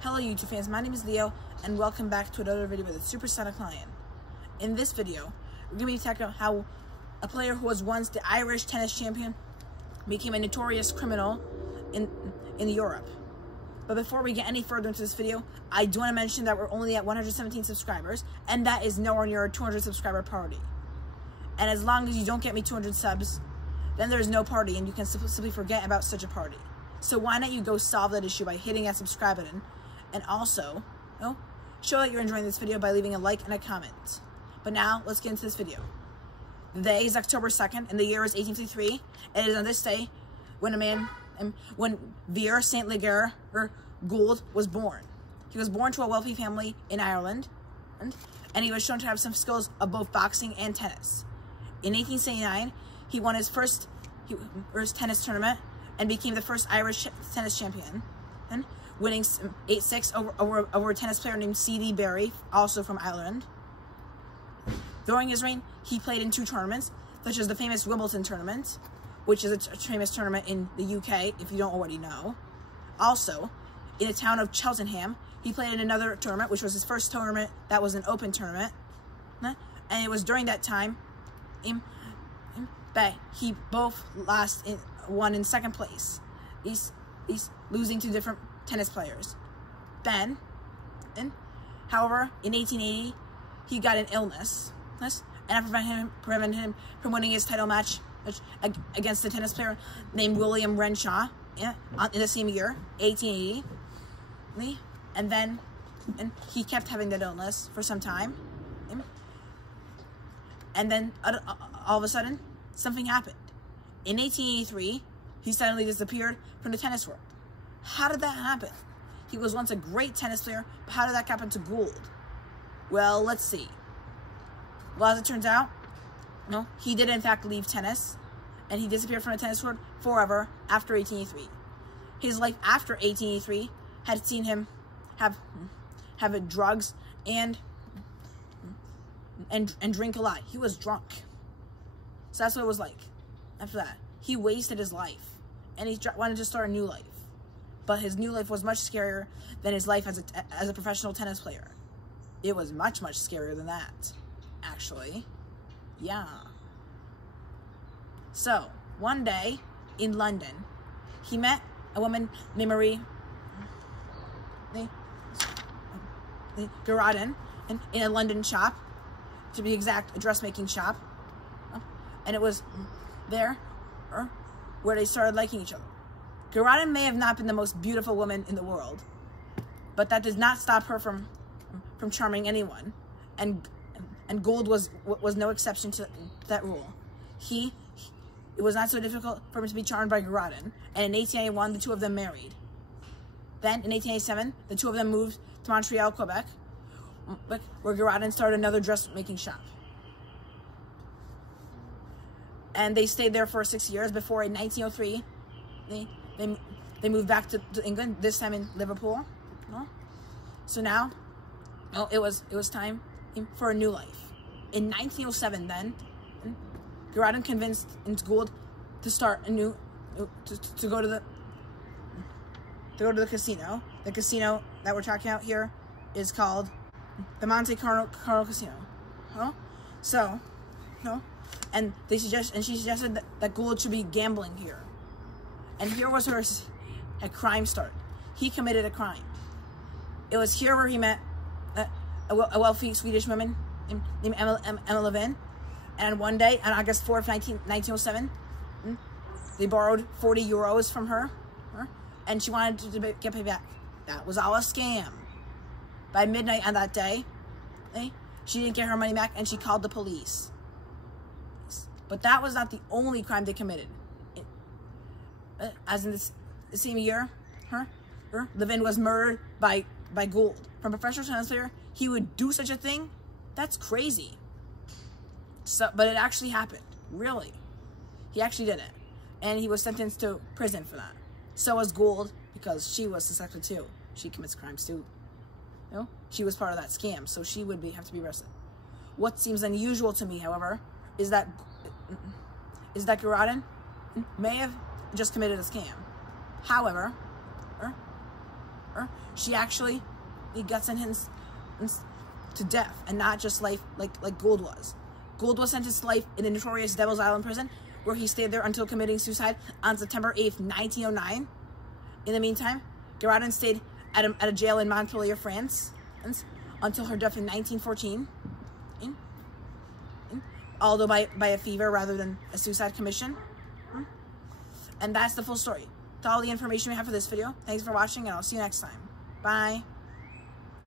Hello YouTube fans, my name is Leo and welcome back to another video with a Supersonic Lion. In this video, we're going to be talking about how a player who was once the Irish tennis champion became a notorious criminal in Europe. But before we get any further into this video, I do want to mention that we're only at 117 subscribers and that is nowhere near a 200 subscriber party. And as long as you don't get me 200 subs, then there's no party and you can simply forget about such a party. So why not you go solve that issue by hitting that subscribe button, and also, show that you're enjoying this video by leaving a like and a comment. But now, let's get into this video. The day is October 2nd, and the year is 1853. It is on this day when Vere St. Leger Gould was born. He was born to a wealthy family in Ireland, and he was shown to have some skills of both boxing and tennis. In 1879, he won his first tennis tournament and became the first Irish tennis champion, winning 8-6 over a tennis player named C.D. Barry, also from Ireland. During his reign, he played in 2 tournaments, such as the famous Wimbledon tournament, which is a famous tournament in the UK, if you don't already know. Also, in the town of Cheltenham, he played in another tournament, which was his first tournament that was an open tournament. And it was during that time that he both won in second place. He's losing to different tennis players. Then, however, in 1880, he got an illness, and that prevented him from winning his title match against a tennis player named William Renshaw in the same year, 1880. And he kept having that illness for some time. And then, all of a sudden, something happened. In 1883, he suddenly disappeared from the tennis world. How did that happen? He was once a great tennis player, but how did that happen to Gould? Well, let's see. Well, as it turns out, he did in fact leave tennis, and he disappeared from the tennis world forever after 1883. His life after 1883 had seen him have drugs and drink a lot. He was drunk. So that's what it was like. After that, he wasted his life, and he wanted to start a new life. But his new life was much scarier than his life as a professional tennis player. It was much, much scarier than that, actually. Yeah. So, one day, in London, he met a woman named Marie Guraden in a London shop, to be exact, a dressmaking shop. And it was there where they started liking each other. Guraden may have not been the most beautiful woman in the world, but that did not stop her from charming anyone, and Gould was no exception to that rule. It was not so difficult for him to be charmed by Guraden, and in 1881 the two of them married. Then in 1887 the two of them moved to Montreal, Quebec, where Guraden started another dressmaking shop. And they stayed there for 6 years before in 1903 they moved back to England, this time in Liverpool. So now, it was time for a new life. In 1907, then, Guraden convinced Gould to start a new, to go to the casino. The casino that we're talking about here is called the Monte Carlo Casino. And she suggested that Gould should be gambling here. And here was where a crime started. He committed a crime. It was here where he met a wealthy Swedish woman named Emma Levin. And one day, on August 4th, 1907, they borrowed 40 euros from her, and she wanted to get paid back. That was all a scam. By midnight on that day, she didn't get her money back, and she called the police. But that was not the only crime they committed. As in the same year, Levin was murdered by Gould. From a professional tennis player, he would do such a thing? That's crazy. But it actually happened. Really. He actually did it. And he was sentenced to prison for that. So was Gould, because she was suspected too. She commits crimes too. She was part of that scam, so she would have to be arrested. What seems unusual to me, however, is that Guraden may have just committed a scam. However, she actually got sentenced to death, and not just life like Gould was. Gould was sentenced to life in the notorious Devil's Island prison, where he stayed there until committing suicide on September 8th, 1909. In the meantime, Girardin stayed at a jail in Montpellier, France, until her death in 1914, although by a fever rather than a suicide commission. And that's the full story. That's all the information we have for this video. Thanks for watching, and I'll see you next time. Bye.